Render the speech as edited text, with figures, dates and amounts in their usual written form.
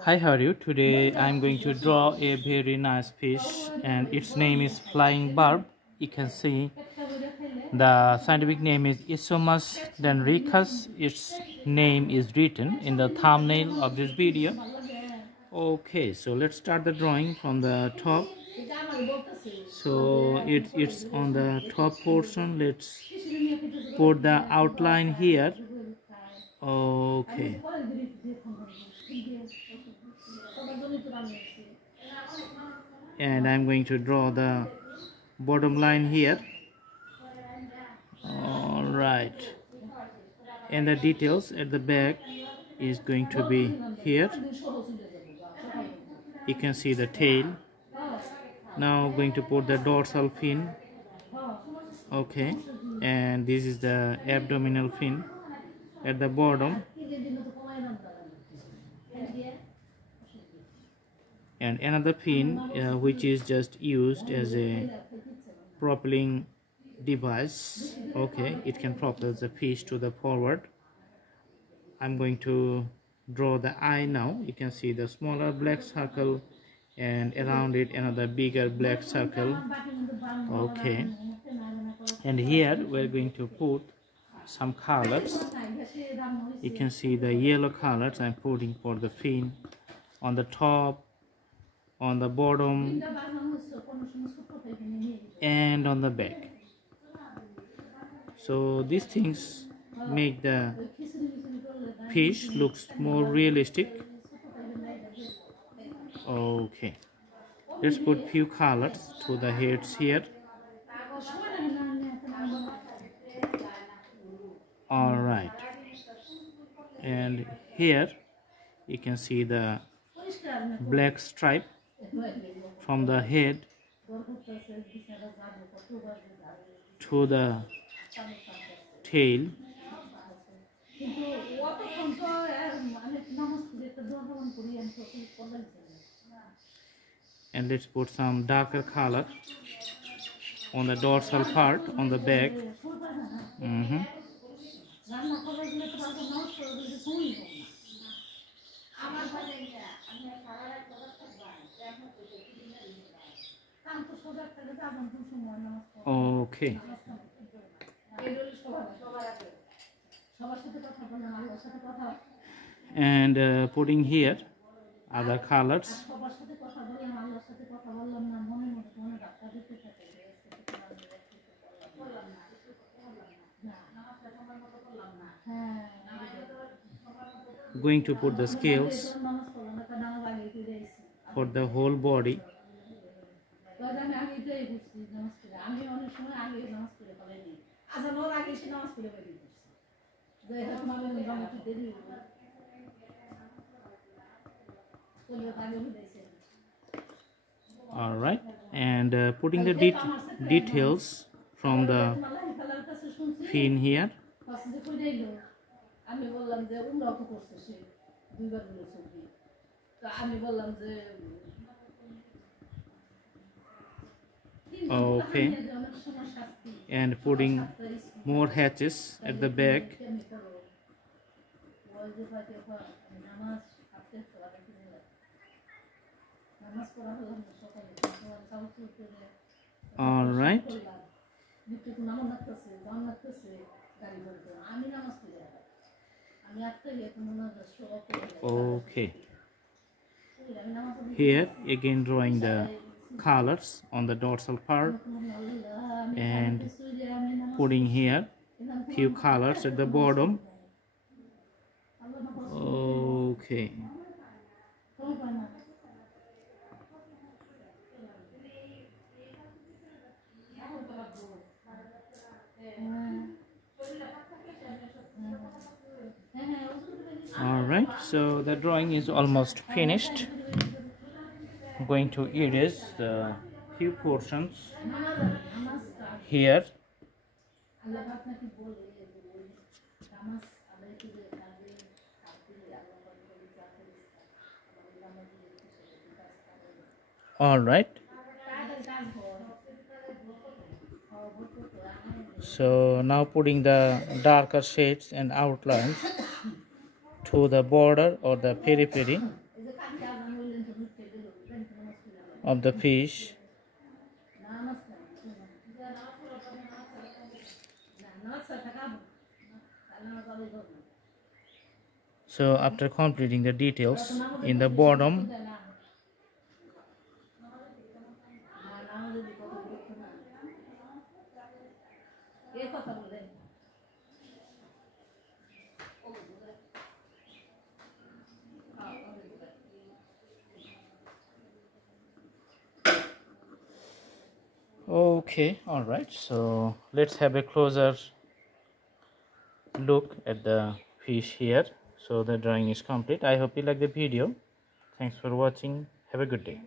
Hi, how are you? Today I'm going to draw a very nice fish and its name is flying barb. You can see the scientific name is Isomus dendricus. Its name is written in the thumbnail of this video. Okay, so let's start the drawing from the top. So it's on the top portion. Let's put the outline here. Okay, and I'm going to draw the bottom line here. All right, and the details at the back is going to be here. You can see the tail. Now I'm going to put the dorsal fin. Okay, and this is the abdominal fin at the bottom, and another fin which is just used as a propelling device. Okay, it can propel the fish to the forward. I'm going to draw the eye now. You can see the smaller black circle and around it another bigger black circle. Okay, and here we're going to put some colors. You can see the yellow colors I'm putting for the fin on the top, on the bottom, and on the back. So these things make the fish looks more realistic. Okay, let's put few colors to the heads here. All right, and here you can see the black stripe from the head to the tail. And let's put some darker color on the dorsal part on the back. Okay, and putting here other colors. Going to put the scales for the whole body. All right, and putting the details from the fin here. Okay, and putting more hatches at the back. All right. Okay, here again drawing the colors on the dorsal part and putting here few colors at the bottom. Okay, all right, so the drawing is almost finished. I'm going to erase the few portions here. All right, so now putting the darker shades and outlines to the border or the periphery of the fish. So after completing the details in the bottom, okay, all right, so let's have a closer look at the fish here. So the drawing is complete. I hope you like the video. Thanks for watching. Have a good day.